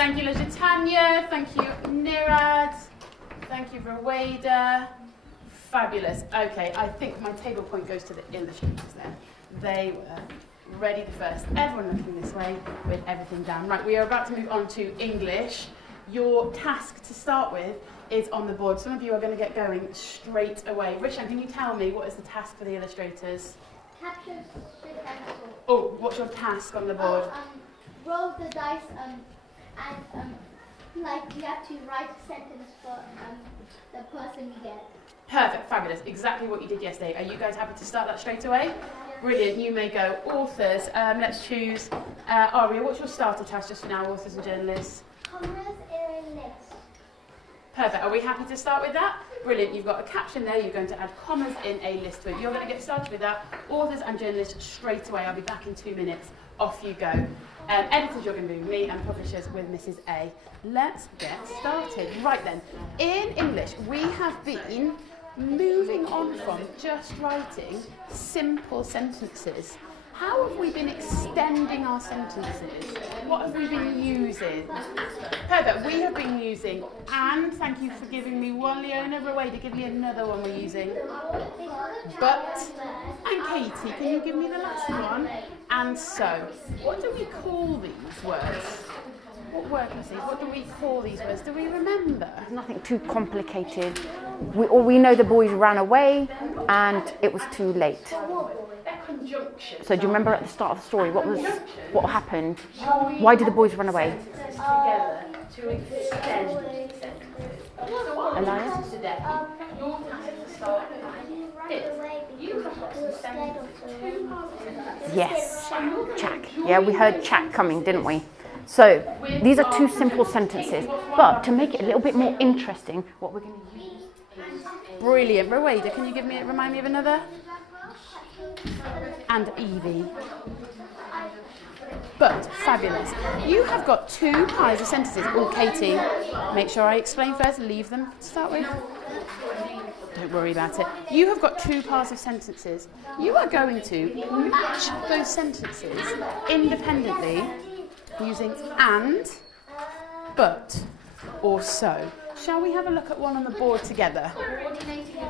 Thank you, Tanya. Thank you, Nirad. Thank you, Roweda. Fabulous. Okay, I think my table point goes to the illustrators there. They were ready the first. Everyone looking this way with everything down. Right, we are about to move on to English. Your task to start with is on the board. Some of you are going to get going straight away. Rishan, can you tell me what is the task for the illustrators? Capture straight pencil. Oh, what's your task on the board? Roll the dice and like you have to write a sentence for the person you get. Perfect, fabulous. Exactly what you did yesterday. Are you guys happy to start that straight away? Brilliant. You may go. Authors. Let's choose. Aria, what's your starter task just for now, authors and journalists? Commas in a list. Perfect. Are we happy to start with that? Brilliant. You've got a caption there. You're going to add commas in a list to it. You're going to get started with that. Authors and journalists straight away. I'll be back in 2 minutes. Off you go. Editors, you're going to be with me, and publishers with Mrs. A. Let's get started. Right then. In English, we have been moving on from just writing simple sentences. How have we been extending our sentences? What have we been using? Perfect. We have been using and. Thank you for giving me one. Leona, Roweda, give me another one we're using. But and Katie, can you give me the last one? And so. What do we call these words? What word was these? What do we call these words? Do we remember? Nothing too complicated. We know the boys ran away and it was too late. So do you remember at the start of the story what happened? Why did the boys run away? Elias? Yes, Jack. Yeah, we heard Jack coming, didn't we? So these are two simple sentences, but to make it a little bit more interesting, what we're going to use. Brilliant. Roweda, can you remind me of another? And Evie. But fabulous. You have got 2 piles of sentences. Oh, Katie, make sure I explain first. Leave them to start with. Don't worry about it. You have got 2 piles of sentences. You are going to match those sentences independently using and, but, or so. Shall we have a look at one on the board together?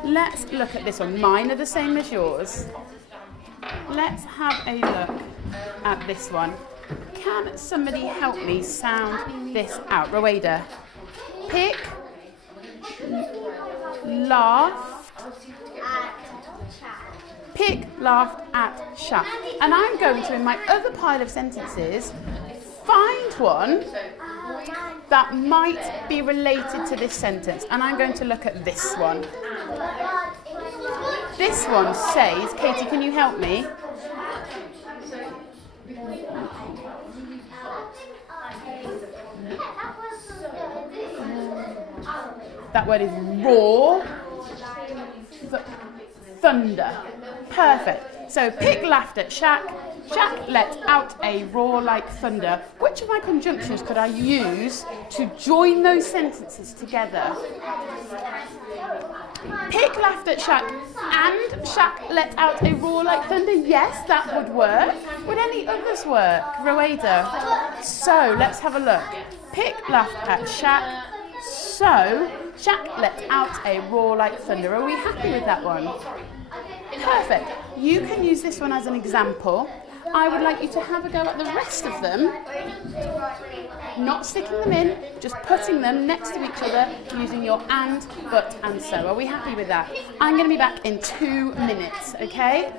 Let's look at this one. Mine are the same as yours. Let's have a look at this one. Can somebody help me sound this out? Roweda. Pick, laughed, pick, laughed at, chat. And I'm going to, in my other pile of sentences, find one that might be related to this sentence. And I'm going to look at this one. This one says, Katie, can you help me? That word is roar, thunder. Perfect. So Pick laughed at Shaq. Shaq let out a roar like thunder. Which of my conjunctions could I use to join those sentences together? Pick laughed at Shaq and Shaq let out a roar like thunder. Yes, that would work. Would any others work? Roweda. So let's have a look. Pick laughed at Shaq. So Shaq let out a roar like thunder. Are we happy with that one? Perfect. You can use this one as an example. I would like you to have a go at the rest of them. Not sticking them in, just putting them next to each other using your and, but, and so. Are we happy with that? I'm going to be back in 2 minutes, okay?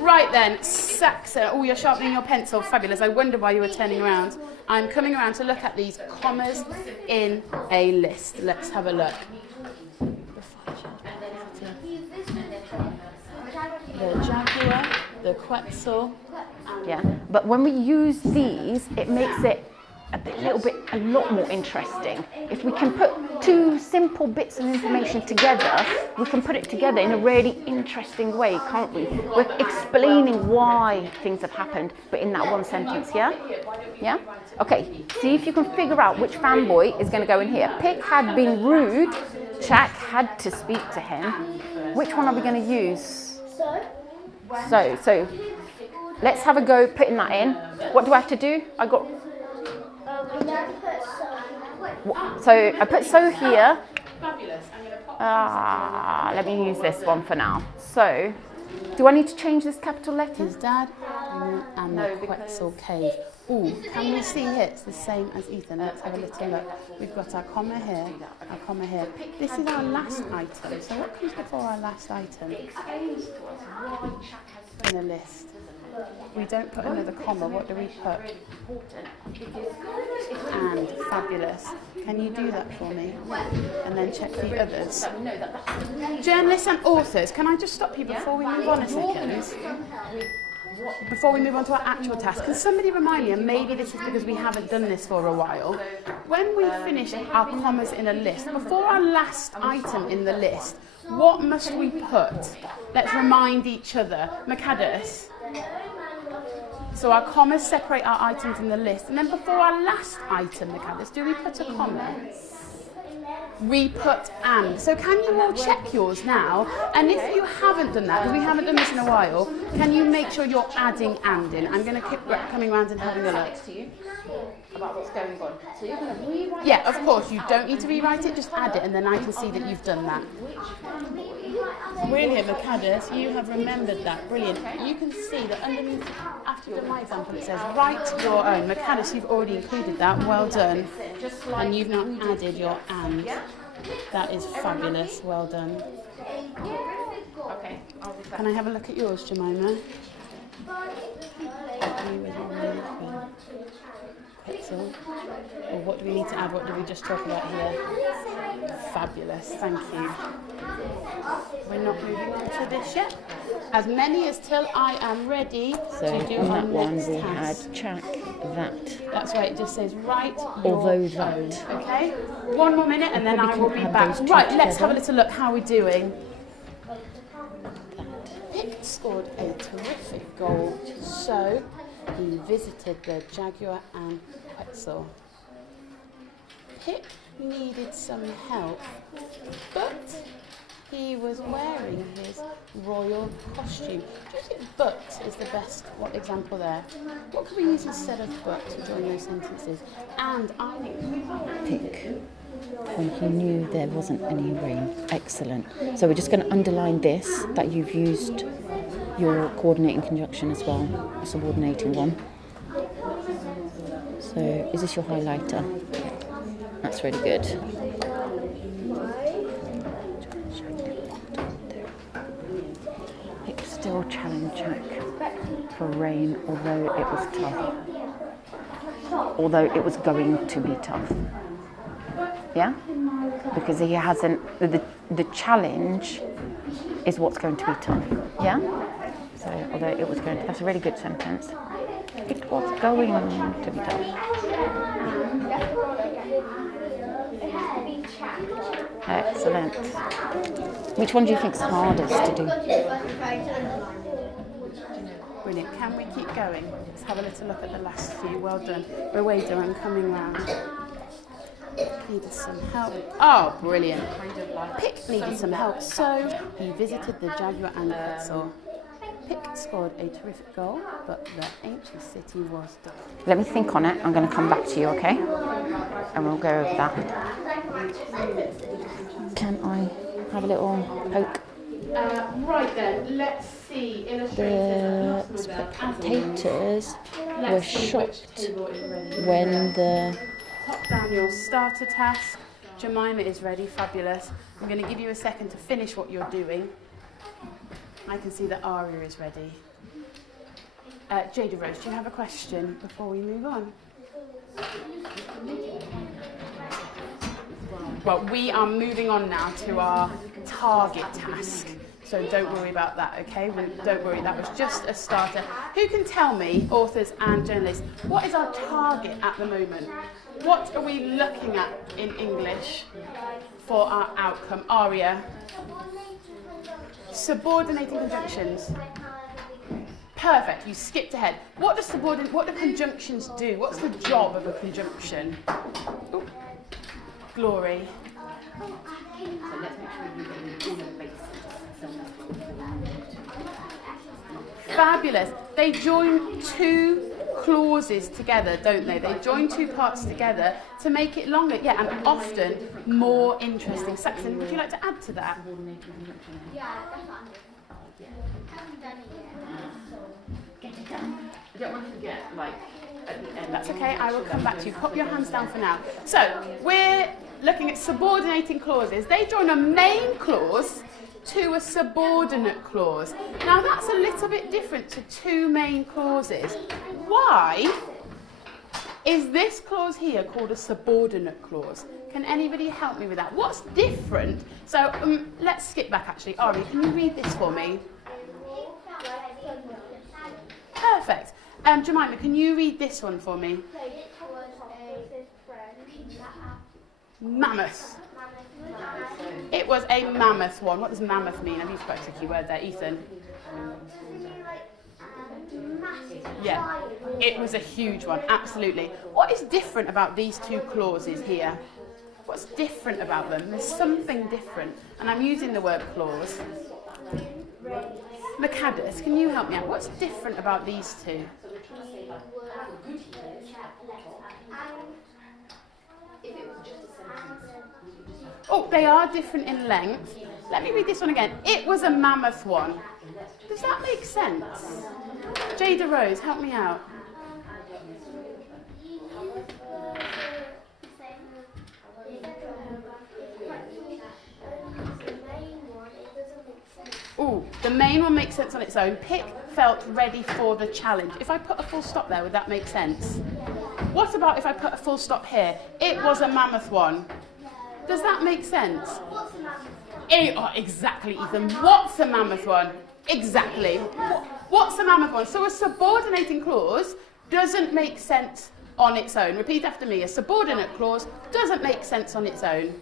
Right then, Saxa. Oh, you're sharpening your pencil. Fabulous. I wonder why you were turning around. I'm coming around to look at these commas in a list. Let's have a look. The Jaguar, the Quetzal. Yeah, but when we use these, it makes it a lot more interesting. If we can put 2 simple bits of information together, we can put it together in a really interesting way, can't we? We're explaining why things have happened, but in that one sentence, yeah? Yeah? Okay, see if you can figure out which fanboy is going to go in here. Pick had been rude, Jack had to speak to him. Which one are we going to use? So, let's have a go putting that in. What do I have to do? We have to put so. So I put so here. Fabulous. I'm going to pop Let me use this one for now. So, do I need to change this capital letter? his dad and the Quetzal cave. Ooh, can we see here? It's the same as Ethan. Let's have a little look. We've got our comma here, our comma here. This is our last item. So what comes before our last item in a list? We don't put another comma. What do we put? And fabulous. Can you do that for me? And then check the others. Journalists and authors. Can I just stop you before we move on a second? Before we move on to our actual task, can somebody remind me, and maybe this is because we haven't done this for a while, when we finish our commas in a list, before our last item in the list, what must we put? Let's remind each other. Macadus. So our commas separate our items in the list, and then before our last item, Macadus, do we put a comma? We put and. So can you all check yours now? And if you haven't done that, because we haven't done this in a while, can you make sure you're adding and in? I'm going to keep coming around and having a look. To you about what's going on. So you're going to rewrite. Yeah, of course. You don't need to rewrite it. Just add it, and then I can see that you've done that. Brilliant, Macadus. You have remembered that. Brilliant. You can see that underneath, after you've done my example, it says write your own. Macadus, you've already included that. Well done. And you've not added your and. That is fabulous. Well done. Okay. Can I have a look at yours, Jemima? Quetzal. Or what do we need to add? What did we just talk about here? Fabulous. Thank you. We're not moving on to this yet. As many as till I am ready to do on our that one next we task. had check that. That's right, it just says write Although your that. own. Okay? One more minute and then I probably will can be add back. those two Right, let's have a together. little look how we're doing. Pick scored a terrific goal, so he visited the Jaguar and Quetzal. Pick needed some help, but he was wearing his royal costume. Do you think but is the best example there? What could we use instead of but during those sentences? And I think Pick. When he knew there wasn't any rain. Excellent. So we're just going to underline this, that you've used your coordinating conjunction as well, a subordinating one. So is this your highlighter? That's really good. Pick still challenge check for rain, although it was tough. Although it was going to be tough. Yeah? Because he hasn't, the challenge is what's going to be tough. Yeah? So, although it was going to, that's a really good sentence. It was going to be tough. Excellent. Which one do you think is hardest to do? brilliant. Can we keep going? Let's have a little look at the last few. Well done. Rowena, I'm coming round. Needed some help. Oh, brilliant. Pick needed some help, so he visited the Jaguar and Quetzal. Pick scored a terrific goal, but the ancient city was done. Let me think on it. I'm going to come back to you, okay? And we'll go over that. Can I have a little poke? Right then, let's see. The spectators were shocked when the... Pop down your starter task. Jemima is ready, fabulous. I'm going to give you a second to finish what you're doing. I can see that Aria is ready. Jada Rose, do you have a question before we move on? Well, we are moving on now to our target task. So don't worry about that, okay? Don't worry, that was just a starter. Who can tell me, authors and journalists, what is our target at the moment? What are we looking at in English for our outcome? Aria? Subordinating conjunctions. Perfect, you skipped ahead. What do conjunctions do? What's the job of a conjunction? Ooh. Glory. So let's make sure you get all the basics. Fabulous. They join two clauses together, don't they? They join two parts together to make it longer, yeah, and often more interesting. Saxon, would you like to add to that? Yeah, that's what I'm doing. Haven't done it yet. Get it done. I don't want to forget, like, at the end. That's okay, I will come back to you. Pop your hands down for now. So, we're looking at subordinating clauses. They join a main clause to a subordinate clause. Now, that's a little bit different to two main clauses. Why is this clause here called a subordinate clause? Can anybody help me with that? What's different? So, let's skip back, actually. Ari, can you read this for me? Perfect. Jemima, can you read this one for me? Mammoth. It was a mammoth one. What does mammoth mean? I've used quite a tricky word there. Ethan? Yeah, it was a huge one, absolutely. What is different about these two clauses here? What's different about them? There's something different. And I'm using the word clause. Macadus, can you help me out? What's different about these two? Oh, they are different in length. Let me read this one again. It was a mammoth one. Does that make sense? Jada Rose, help me out. Oh, the main one makes sense on its own. Pick felt ready for the challenge. If I put a full stop there, would that make sense? What about if I put a full stop here? It was a mammoth one. Does that make sense? What's a mammoth one? Oh, exactly, Ethan. What's a mammoth one? Exactly. What's a mammoth one? So a subordinating clause doesn't make sense on its own. Repeat after me. A subordinate clause doesn't make sense on its own.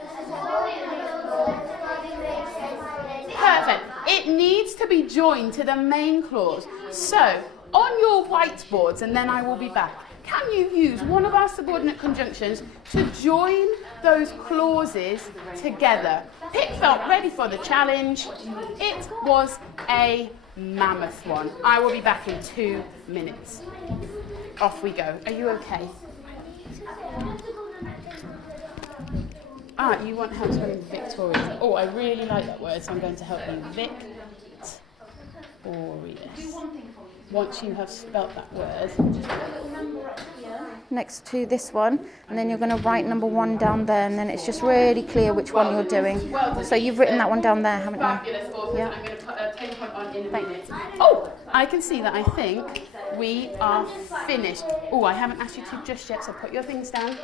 Perfect. It needs to be joined to the main clause. So, on your whiteboards, and then I will be back, can you use one of our subordinate conjunctions to join those clauses together? Pick felt ready for the challenge. It was a mammoth one. I will be back in 2 minutes. Off we go. Are you okay? Ah, you want help spelling victorious. Oh, I really like that word, so I'm going to help you. Victorious. Once you have spelt that word. Next to this one, and then you're going to write number 1 down there, and then it's just really clear which one you're doing. So you've written that one down there, haven't you? Fabulous, awesome. Yeah. I'm going to put a take point on in a minute. Oh, I can see that. I think we are finished. Oh, I haven't asked you to just yet, so put your things down.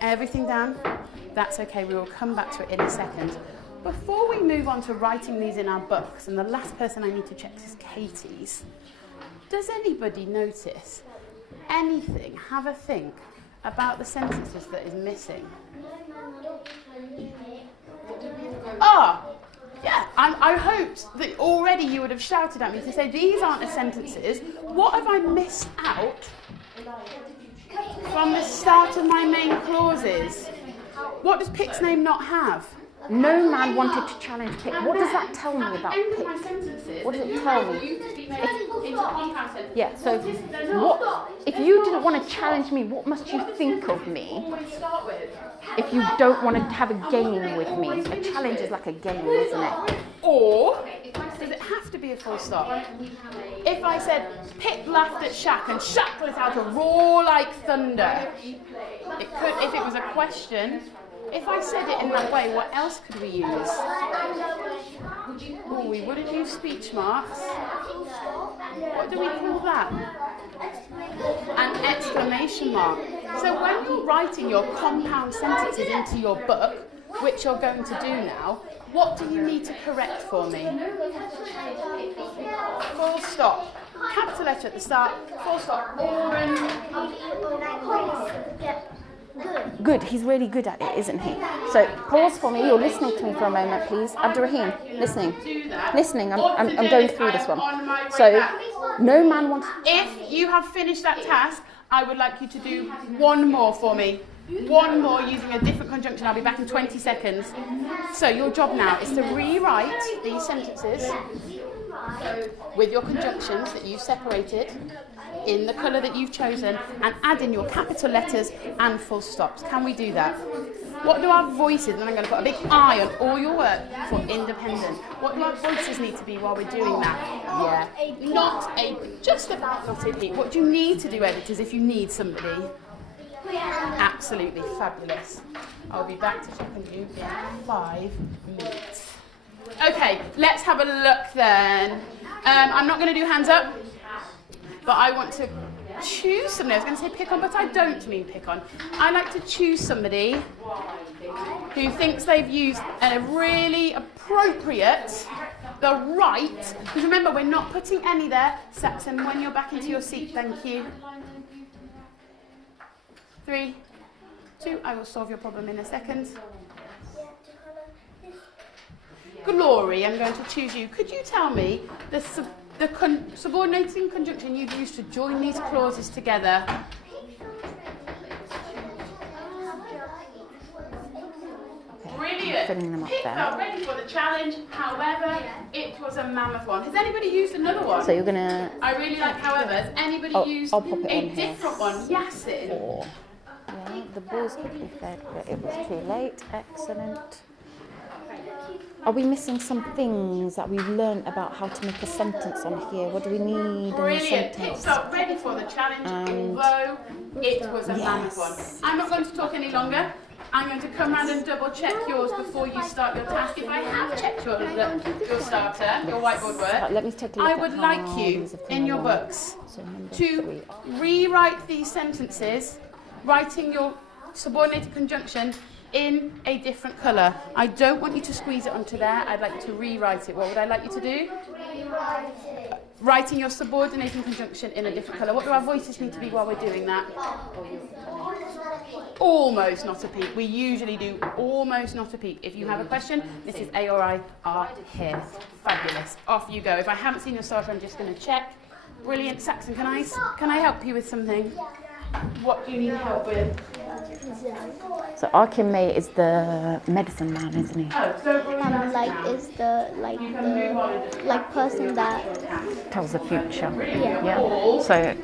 Everything down. That's okay, we will come back to it in a second. Before we move on to writing these in our books, and the last person I need to check is Katie's, does anybody notice anything, have a think about the sentences that is missing? Yeah, I hoped that already you would have shouted at me to say these aren't the sentences. What have I missed out from the start of my main clauses? What does Pick's name not have? No man wanted to challenge Pick. What does that tell me about End of Pick? my sentences. What does it tell me? Into compound sentences. Yeah, so what, if you didn't want to challenge me, what must you think of me Always start with. if you don't want to have a game with me? A challenge is like a game, isn't it? Or does it have to be a full stop? If I said, Pick laughed at Shaq and Shaq let out a roar like thunder. It could, if it was a question. If I said it in that way, what else could we use? Oh, we wouldn't use speech marks. What do we call that? An exclamation mark. So when you're writing your compound sentences into your book, which you're going to do now, what do you need to correct for me? Full stop. Capital letter at the start, full stop. Good, he's really good at it, isn't he? So pause for me, you're listening to me for a moment, please. Abdurrahim, listening. Listening, I'm going through this one. So, no man wants... If you have finished that task, I would like you to do one more for me. One more using a different conjunction. I'll be back in 20 seconds. So your job now is to rewrite these sentences with your conjunctions that you've separated. in the colour that you've chosen and add in your capital letters and full stops. Can we do that? What do our voices, and I'm going to put a big I on all your work for independent. What do our voices need to be while we're doing that? Yeah, not a, just about not a P. What do you need to do, editors, if you need somebody? Absolutely fabulous. I'll be back to check on you in 5 minutes. Okay, let's have a look then. I'm not going to do hands up, but I want to choose somebody. I was going to say pick on, but I don't mean pick on. I like to choose somebody who thinks they've used a really appropriate, the right, because remember, we're not putting any there. Saxon, when you're back into your seat, thank you. 3, 2, I will solve your problem in a second. Glory, I'm going to choose you. Could you tell me the subordinating conjunction you've used to join these clauses together? Brilliant. Filling them up Pick there. up, ready for the challenge. However, it was a mammoth one. Has anybody used another one? So you're going to... I really like however. Has anybody used I'll pop it a on here. different one? Yasin. 4. Yeah, the boys could be fed, but it was too late. Excellent. Are we missing some things that we've learned about how to make a sentence on here? What do we need in a Brilliant. sentence? Picked up, ready for the challenge, although it was a mammoth one. I'm not going to talk any longer. I'm going to come round and double check yours before you start your task. If I have checked your starter, your whiteboard work, Let me take a look I at would how like you, these have in come your along. books, So number to 3. rewrite these sentences, writing your subordinated conjunction in a different colour. I don't want you to squeeze it onto there. I'd like you to rewrite it. What would I like you to do? Writing your subordinating conjunction in a different colour. What do our voices need to be while we're doing that? Almost not a peep. We usually do almost not a peep. If you have a question, Mrs. A or I are here. Fabulous. Off you go. If I haven't seen your starter, I'm just going to check. Brilliant. Saxon, can I help you with something? What do you need help with? So Archimate is the medicine man, isn't he? Oh, don't worry about it Like now. is the person that Tells the future. yeah. Yeah. So,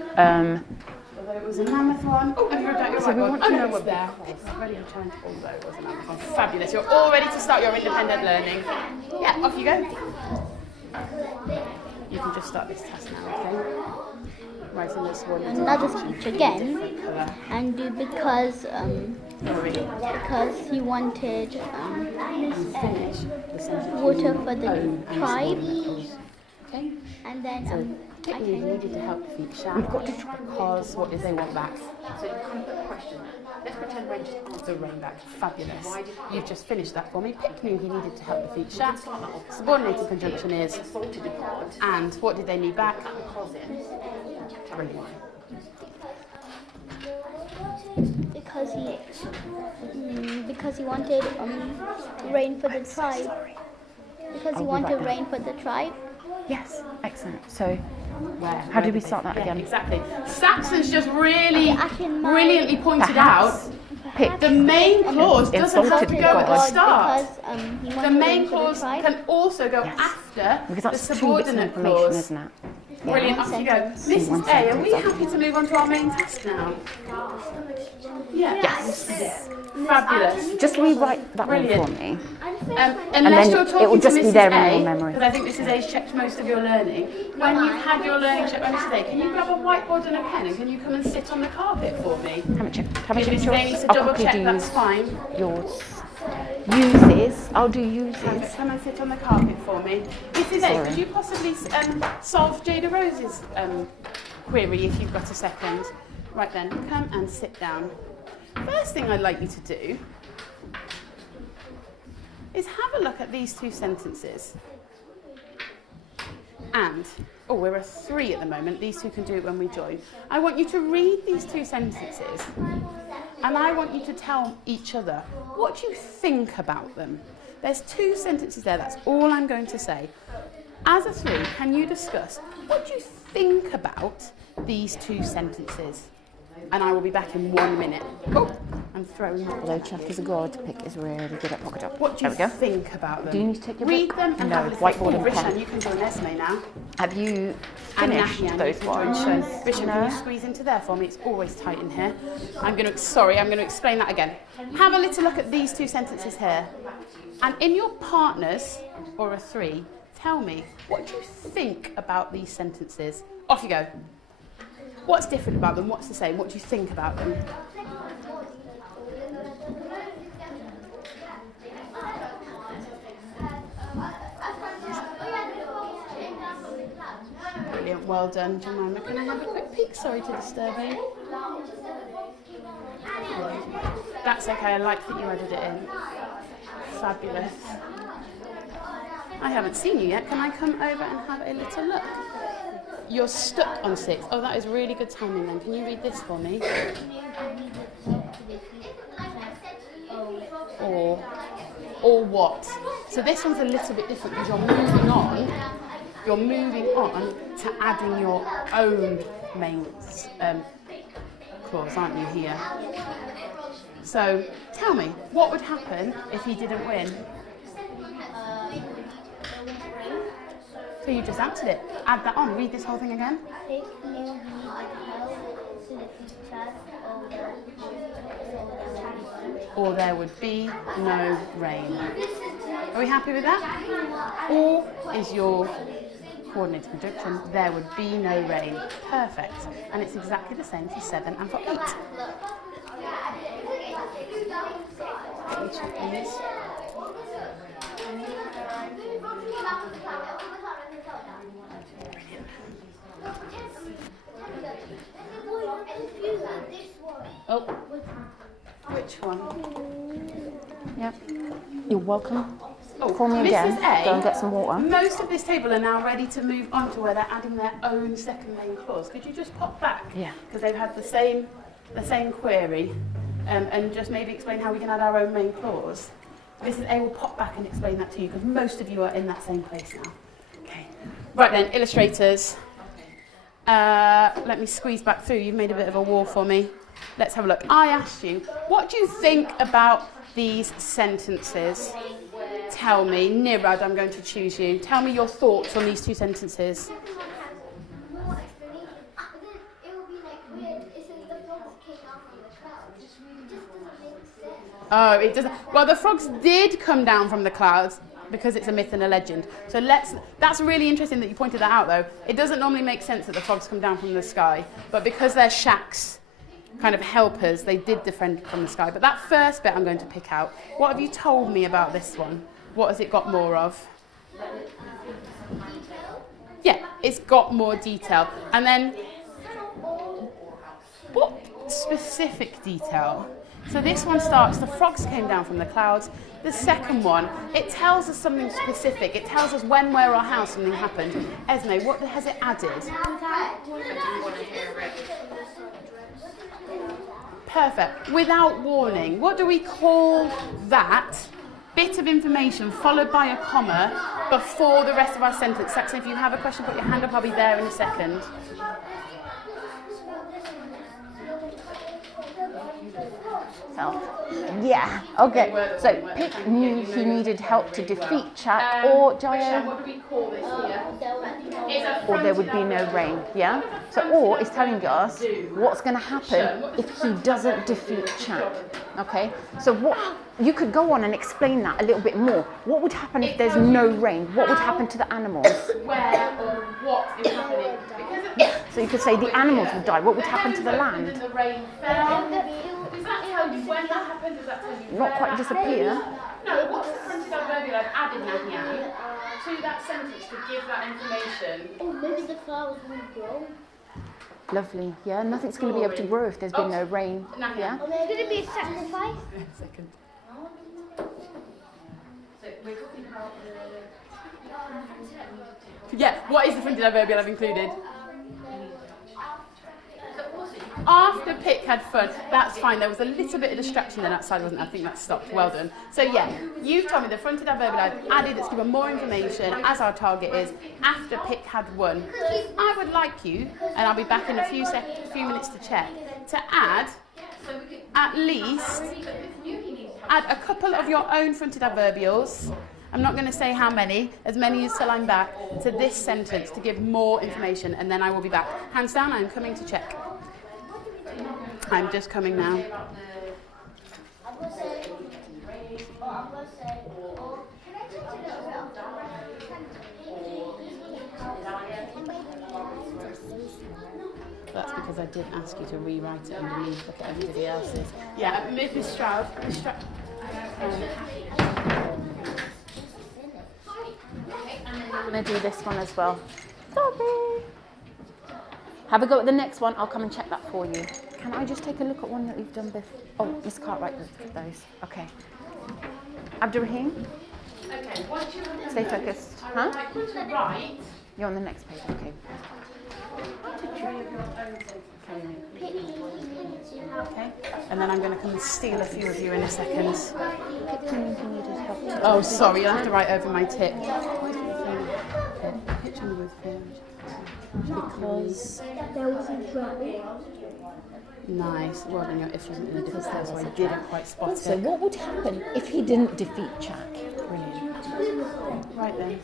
Although it was a mammoth one. Oh, have you read out your So we whiteboard? want Oh, to no, know it's what- there. It's ready to challenge. Although it was a mammoth one. Fabulous. You're all ready to start your independent learning. Yeah, off you go. You can just start this task now, okay? Writing this one. Another speech again, and do because he wanted Finish the sentence. water for the And tribe, subordinate. Okay? and then You needed to help the feet We've got to try because what did they want back? So you can't put a question. Let's pretend Rain just answered Rain back. Fabulous. You've just finished that for me. Pick knew he needed to help the feet shack. Subordinated conjunction is and what did they need back? Brilliant. because he wanted rain for the tribe. Because he wanted rain for the tribe. yes, excellent. So, Where? how did we start that again? Exactly. Saxon's just really Actually, my- brilliantly pointed out Perhaps pick the main clause doesn't have to Insulted go at the God. start. Because he The wanted main rain for the clause tribe. can also go Yes. after Because the that's 2 bits of subordinate information, clause. isn't it? Brilliant, off you go. One Mrs. One A, are sentence, we okay. happy to move on to our main task now? Yeah. Yes. Fabulous. Just rewrite that one Brilliant. for me. Unless then you're talking it will just to be Mrs. there in A, your memory. because I think Mrs. A's checked most of your learning. When you've had your learning checked by Mrs. A, can you grab a whiteboard and a pen and can you come and sit on the carpet for me? Haven't checked If Mrs. A needs yours. to I'll double quickly check, do that's fine. yours. Uses. I'll do uses. Come and sit on the carpet for me. Mrs. A, Sorry. could you possibly solve Jada Rose's query if you've got a second? Right then, come and sit down. First thing I'd like you to do is have a look at these 2 sentences. And, we're at 3 at the moment. These 2 can do it when we join. I want you to read these 2 sentences and I want you to tell each other what you think about them. There's 2 sentences there, that's all I'm going to say. As a 3, can you discuss what you think about these 2 sentences? And I will be back in 1 minute. Oh, I'm and throwing them. Although Chuck is a god, Pick is really good at pocket up. What do you There we go. think about them? Do you need to take your Read book? them and No, have a listen. whiteboard and Rishan, pen. you can join Esme now. Have you And finished Nahyan, those you can ones? join Rishan. Rishan, No. can you squeeze into there for me? It's always tight in here. I'm going to explain that again. Have a little look at these two sentences here. And in your partners, or a three, tell me, what do you think about these sentences? Off you go. What's different about them? What's the same? What do you think about them? Brilliant, well done, Jemima. Can I have a quick peek? Sorry to disturb you. That's okay, I like that you added it in. Fabulous. I haven't seen you yet. Can I come over and have a little look? You're stuck on 6. Oh, that is really good timing then. Can you read this for me? Or what? So this one's a little bit different because you're moving on. You're moving on to adding your own main clause, aren't you, here? So tell me, what would happen if he didn't win? So you just answered it. Add that on. Read this whole thing again. Or there would be no rain. Are we happy with that? Or is your coordinated conjunction, there would be no rain. Perfect. And it's exactly the same for 7 and for 8. Let me check these. Oh, which one? Yep. You're welcome. Oh, Call me Mrs. again. A, Go and get some water. most of this table are now ready to move on to where they're adding their own second main clause. Could you just pop back? Yeah. Because they've had the same query, and just maybe explain how we can add our own main clause. Mrs. A will pop back and explain that to you because most of you are in that same place now. Okay. Right then, illustrators. Let me squeeze back through. You've made a bit of a wall for me. Let's have a look. I asked you, what do you think about these sentences? Tell me. Nirad, I'm going to choose you. Tell me your thoughts on these two sentences. Oh, it doesn't. Well, the frogs did come down from the clouds because it's a myth and a legend. So that's really interesting that you pointed that out, though. It doesn't normally make sense that the frogs come down from the sky, but because they're shacks, kind of helpers, they did descend from the sky. But that first bit I'm going to pick out. What have you told me about this one? What has it got more of? Yeah, it's got more detail. And then, what specific detail? So this one starts, the frogs came down from the clouds. The second one, it tells us something specific. It tells us when, where, or how something happened. Esme, what has it added? Perfect. Without warning. What do we call that bit of information followed by a comma before the rest of our sentence? Saxon, if you have a question, put your hand up. I'll be there in a second. Yeah. Okay. So Pick knew he needed help to defeat Chuck, or Jael, What do we call this here? or there would be no rain. Yeah. So or is telling us what's going to happen if he doesn't defeat Chuck. Okay. So what you could go on and explain that a little bit more. What would happen if there's no rain? What would happen to the animals? Where or what is happening? Because So you could say the animals would die. What would happen to the land? the rain fell. Does that tell you when that happened? Does that tell you Not quite where? disappear. No, what's the fronted adverbial I've added Nahyan to that sentence to give that information? Oh, maybe the flowers won't grow. Lovely. Yeah. Nothing's going to be able to grow if there's been no rain. Nahyan. Yeah. Or maybe could it be a sacrifice? Second. So we're talking about yeah, what is the fronted adverbial I've included? After Pick had fun, that's fine. There was a little bit of distraction then outside, wasn't there? I think that stopped. Well done. So yeah, you've told me the fronted adverbial I've added that's given more information, as our target is, after Pick had won. I would like you, and I'll be back in a few minutes to check, to add at least add a couple of your own fronted adverbials. I'm not going to say how many, as many as till I'm back, to this sentence to give more information, and then I will be back. Hands down, I'm coming to check. I'm just coming now. That's because I did ask you to rewrite it underneath. Look at everybody else's. Yeah, Mrs. Stroud. I'm going to do this one as well. Sorry. Have a go at the next one. I'll come and check that for you. Can I just take a look at one that we've done before? Oh, Miss Cartwright, look at those. Okay. Abdurrahim? Okay, once you're on Stay focused. Huh? right. You're on the next page. Okay. Okay, and then I'm going to come and steal a few of you in a second. Pick one if you needed help. Oh, sorry, you'll have to write over my tip. Pitching with film. Because Nice. Well done, your if wasn't in a different colour, so I didn't quite spot so it. what would happen if he didn't defeat Jack? Brilliant. Right then.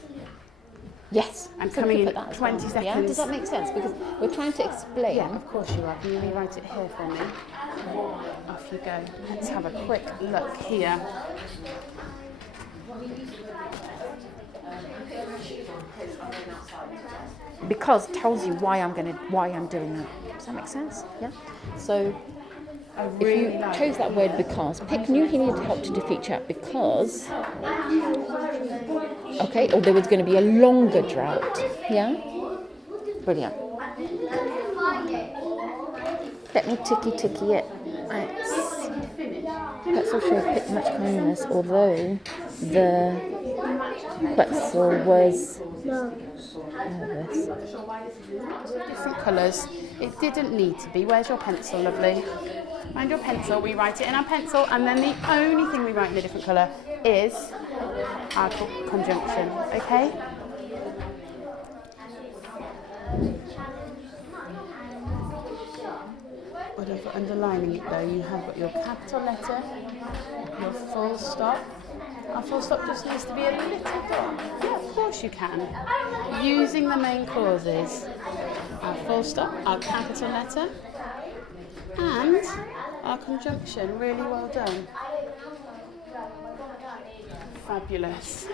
Yes. I'm so coming we in put that as 20 well. seconds. Yeah, does that make sense? Because we're trying to explain. Yeah, of course you are. Can you rewrite it here for me? Off you go. Let's have a quick look here. Because tells you why I'm doing that. Does that make sense? Yeah. So if you chose that word because, Pick knew he needed help to defeat Jack because, okay, or there was going to be a longer drought. Yeah. Brilliant. Let me ticky it. Pretzel should have picked much kindness, although the pretzel was nervous. Different colours. It didn't need to be. Where's your pencil, lovely? Find your pencil. We write it in our pencil, and then the only thing we write in a different colour is our conjunction. Okay? Whatever for underlining it though, you have got your capital letter, your full stop. Our full stop just needs to be a little dot. Yeah, of course you can. Using the main clauses. Our full stop, our capital letter, and our conjunction. Really well done. Fabulous.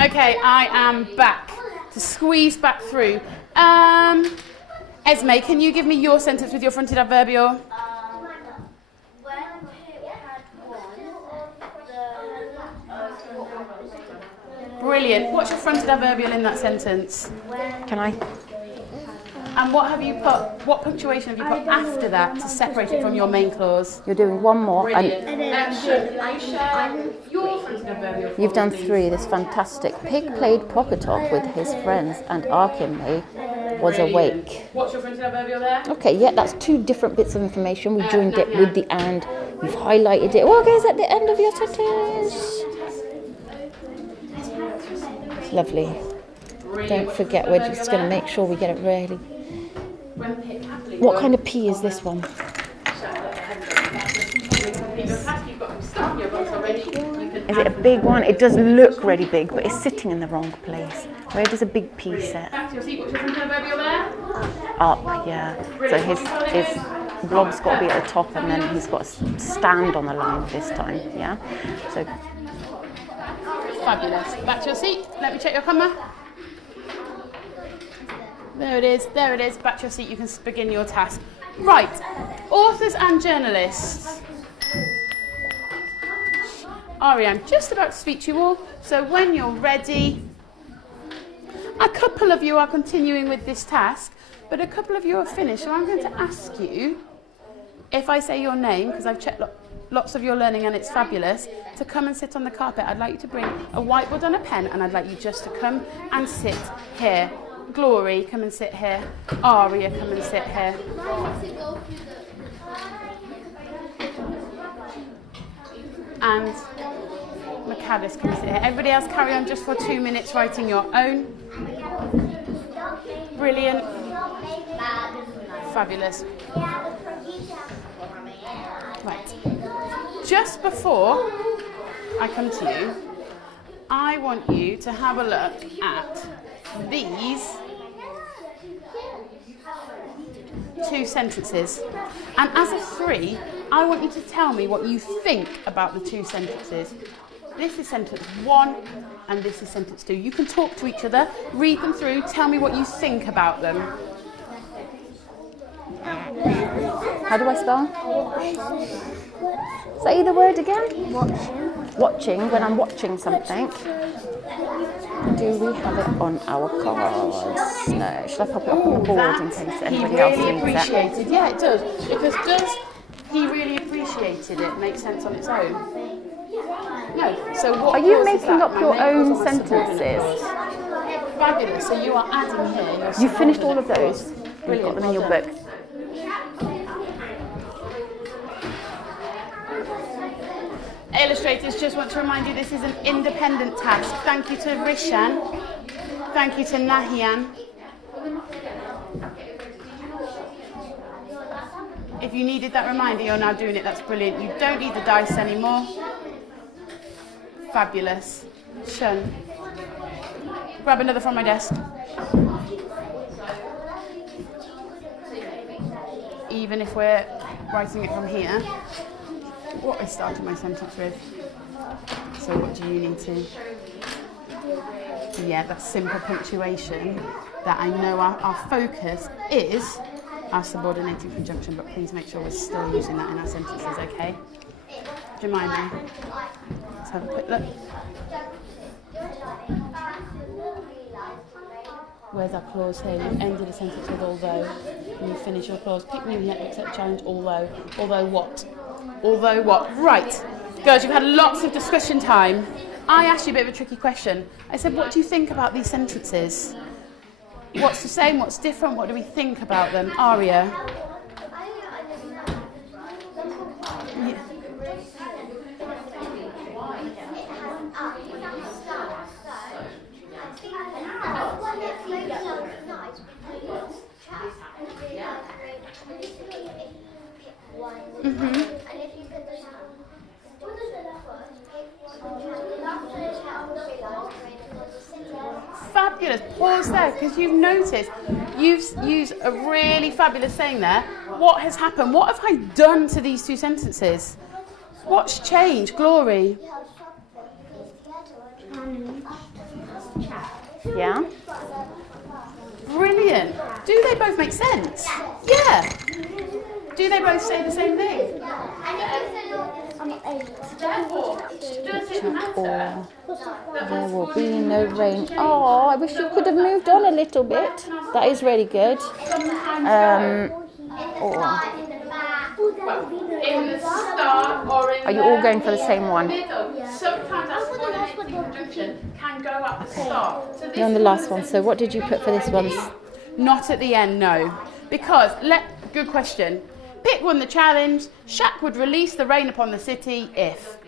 Okay, I am back to squeeze back through. Esme, can you give me your sentence with your fronted adverbial? Brilliant. What's your fronted adverbial in that sentence? Can I? And what have you put? What punctuation have you put after that to separate it from your main clause? You're doing one more. Brilliant. Your fronted adverbial. You've done 3. This fantastic. Pig played pocket off with his friends, and Archimay was awake. What's your fronted adverbial there? Okay, yeah, that's 2 different bits of information. We joined it with the and. We've highlighted it. What goes at the end of your sentence? It's lovely. Don't forget, we're just going to make sure we get it ready. What kind of pea is this one? Is it a big one? It does look really big, but it's sitting in the wrong place. Where does a big pea sit? Up, yeah. So his blob's got to be at the top, and then he's got to stand on the line this time, yeah? So Fabulous. Back to your seat. Let me check your comma. There it is. There it is. Back to your seat. You can begin your task. Right. Authors and journalists. Ari, I'm just about to speak to you all. So when you're ready, a couple of you are continuing with this task, but a couple of you are finished. So I'm going to ask you, if I say your name, because I've checked lots of your learning and it's fabulous, to come and sit on the carpet. I'd like you to bring a whiteboard and a pen, and I'd like you just to come and sit here. Glory, come and sit here. Aria, come and sit here. And Macadis, come and sit here. Everybody else carry on just for 2 minutes writing your own. Brilliant. Fabulous. just before I come to you, I want you to have a look at these 2 sentences. And as a 3, I want you to tell me what you think about the 2 sentences. This is sentence 1 and this is sentence 2. You can talk to each other, read them through, tell me what you think about them. How do I spell? Say the word again. Watching, when I'm watching something. Do we have it on our cards? No. Should I pop it up on the board in case anybody else He really needs it? appreciated. Yeah, it does. Because does he really appreciated it make sense on its own? No. So what Are you clause is making that? up My your main clause own or my subordinate sentences? clause? Fabulous. So you are adding here your You finished all of subordinate those? clause. You've Brilliant. got them in your well book. done. Illustrators, just want to remind you this is an independent task. Thank you to Rishan. Thank you to Nahian. If you needed that reminder, you're now doing it. That's brilliant. You don't need the dice anymore. Fabulous. Shun. Grab another from my desk. Even if we're writing it from here, what I started my sentence with. So what do you need to? Yeah, that's simple punctuation. That I know our focus is our subordinating conjunction, but please make sure we're still using that in our sentences, okay? Do you mind me? Let's have a quick look. Where's our clause here? You ended a sentence with although, and you finish your clause. Pick new yet accept challenge, although. Although what? Although what? Right. Girls, you've had lots of discussion time. I asked you a bit of a tricky question. I said, what do you think about these sentences? What's the same? What's different? What do we think about them? Aria? Yeah. Fabulous. Pause there, because you've noticed you've used a really fabulous saying there. What has happened? What have I done to these 2 sentences? What's changed? Glory? Yeah? Brilliant. Do they both make sense? Yeah. Do they both say the same thing? Therefore, does it matter? There will be no rain. Oh, I wish you could have moved on a little bit. That is really good. In the start or in Are you all going for the same one? middle. Sometimes that subordinating conjunction can go at the start. So this You're on the is last one, so what did you put for this one? Not at the end, no. Because, good question. Pick won the challenge. Shaq would release the rain upon the city if.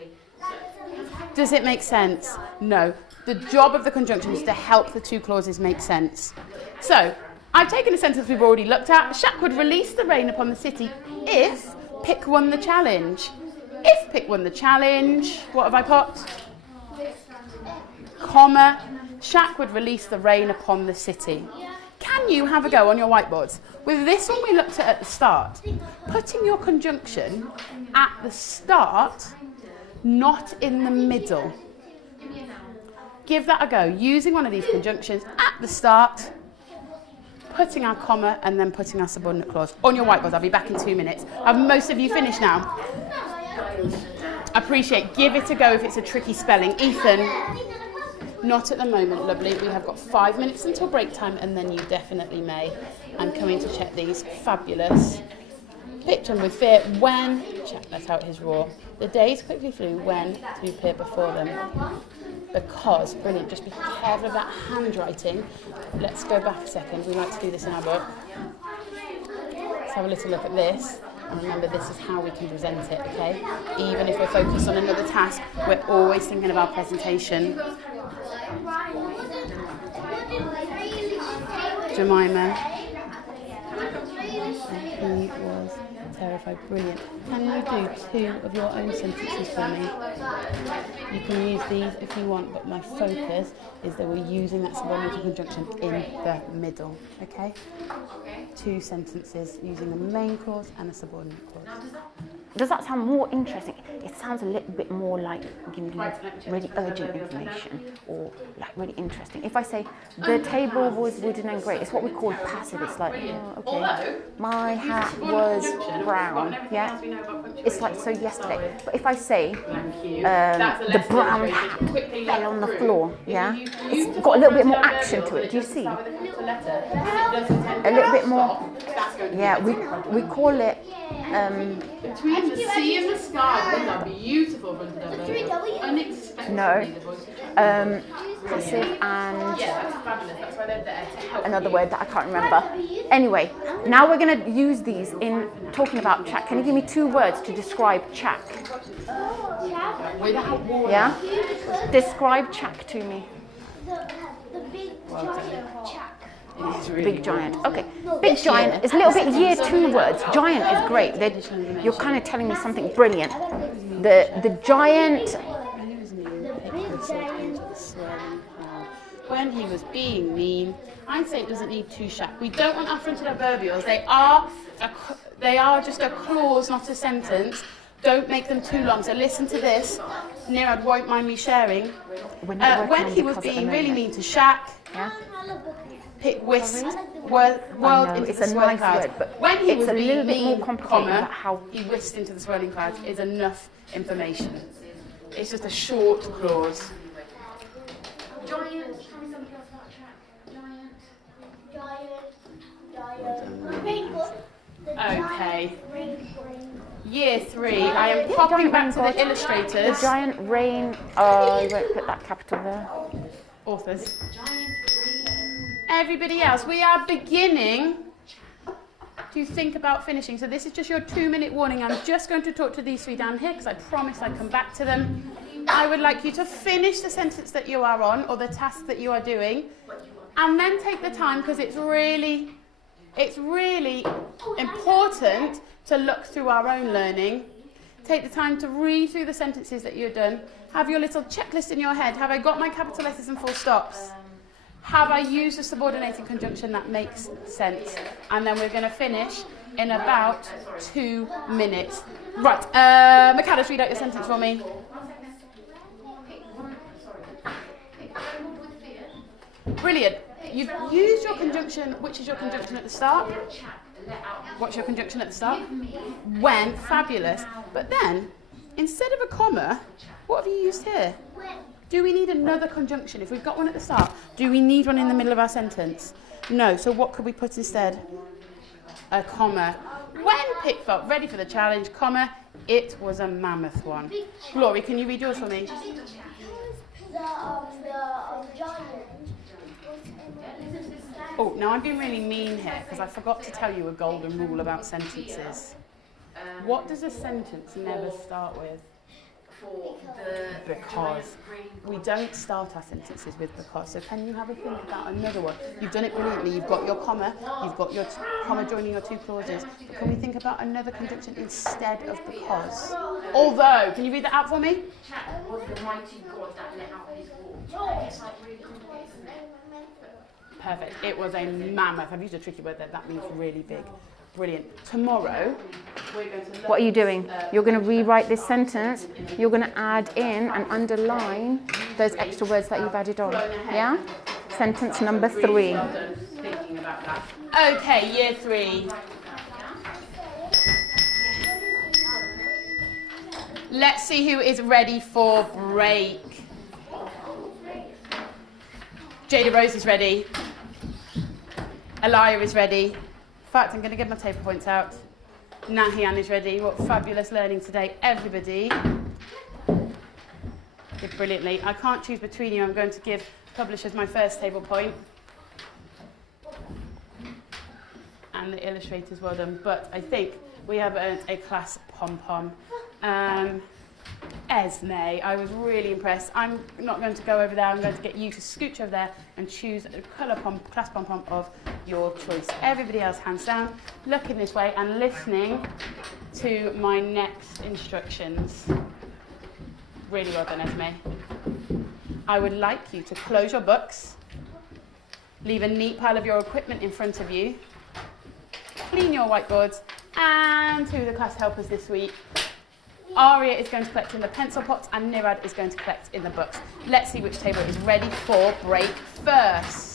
Does it make sense? No. The job of the conjunction is to help the 2 clauses make sense. So, I've taken a sentence we've already looked at. Shaq would release the rain upon the city if Pick won the challenge. If Pick won the challenge, what have I put? Comma. Shaq would release the rain upon the city. Can you have a go on your whiteboards? With this one we looked at the start, putting your conjunction at the start, not in the middle. Give that a go, using one of these conjunctions at the start, putting our comma and then putting our subordinate clause. On your whiteboards, I'll be back in 2 minutes. Have most of you finished now? Appreciate, give it a go if it's a tricky spelling. Ethan? Not at the moment, lovely. We have got 5 minutes until break time and then you definitely may. I'm coming to check these. Fabulous. Picked them with fear when, check that's how it is raw. The days quickly flew when to appear before them. Because, brilliant, just be careful of that handwriting. Let's go back a second. We like to do this in our book. Let's have a little look at this. And remember, this is how we can present it, okay? Even if we're focused on another task, we're always thinking of our presentation. Jemima. And he was Terrified, brilliant. Can you do 2 of your own sentences for me? You can use these if you want, but my focus is that we're using that subordinated conjunction in the middle, okay? 2 sentences using a main clause and a subordinate clause. Does that sound more interesting? It sounds a little bit more like giving you really urgent information or like really interesting. If I say, the table was wooden and grey, it's what we call passive. It's like, oh, okay, my hat was brown, yeah? It's like, so yesterday. But if I say, the brown hat fell on the floor, yeah? It's got a little bit more action to it, do you see? A little bit more, yeah, we call it, between the sea and the sky, those are beautiful, unexpectedly. No, passive and Yeah, that's fabulous. That's why they're there to help another you. word that I can't remember. Anyway, now we're going to use these in talking about chat. Can you give me 2 words to describe chat? Without warning. Yeah? Describe chat to me. The big giant chuck. It's really Big giant. Okay. Big giant is a little bit year 2 words. Giant is great. You're kind of telling me something brilliant. The giant. When he was being mean, I'd say it doesn't need 2 shack. We don't want our fronted adverbials. They are just a clause, not a sentence. Don't make them too long. So listen to this. Nirad won't mind me sharing. When he was being really mean to Shaq, Yeah? pick whisked world into it's the a swirling nice clouds. word, but When he it's was a being little bit more mean, complicated comma, about how- he whisked into the swirling clouds is enough information. It's just a short clause. Giant. Rainbow. Okay. Year 3, I am popping back to the The illustrators. giant rain. Oh, you won't put that capital there. Authors. Everybody else, we are beginning to think about finishing. So this is just your 2-minute warning. I'm just going to talk to these 3 down here because I promised I'd come back to them. I would like you to finish the sentence that you are on or the task that you are doing and then take the time because it's really important to look through our own learning. Take the time to read through the sentences that you've done. Have your little checklist in your head. Have I got my capital letters and full stops? Have I used a subordinating conjunction that makes sense? And then we're going to finish in about 2 minutes. Right, Michaelis, read out your sentence for me. Brilliant. You've used your conjunction. Which is your conjunction at the start? What's your conjunction at the start? When. Fabulous. But then, instead of a comma, what have you used here? Do we need another conjunction? If we've got one at the start, do we need one in the middle of our sentence? No. So what could we put instead? A comma. When Pitt felt ready for the challenge, comma, it was a mammoth one. Glory, can you read yours for me? Oh, now I'm being really mean here because I forgot to tell you a golden rule about sentences. What does a sentence never start with? Because. We don't start our sentences with because. So can you have a think about another one? You've done it brilliantly. You've got your comma. You've got your comma joining your 2 clauses. But can we think about another conjunction instead of because? Although, can you read that out for me? Perfect. It was a mammoth. I've used a tricky word there. That means really big. Brilliant. Tomorrow, we're going to What are you doing? You're going to rewrite this sentence. You're going to add in and underline those extra words that you've added on. Yeah? Sentence number 3. Well done thinking about that. Okay, year 3. Let's see who is ready for break. Jada Rose is ready. Elia is ready. In fact, I'm going to get my table points out. Nahian is ready. What fabulous learning today. Everybody did brilliantly. I can't choose between you. I'm going to give publishers my first table point. And the illustrators, well done. But I think we have earned a class pom-pom. Esme. I was really impressed. I'm not going to go over there. I'm going to get you to scooch over there and choose a colour class pom-pom of your choice. Everybody else, hands down, looking this way and listening to my next instructions. Really well done, Esme. I would like you to close your books, leave a neat pile of your equipment in front of you, clean your whiteboards, and to the class helpers this week, Aria is going to collect in the pencil pots and Nirad is going to collect in the books. Let's see which table is ready for break first.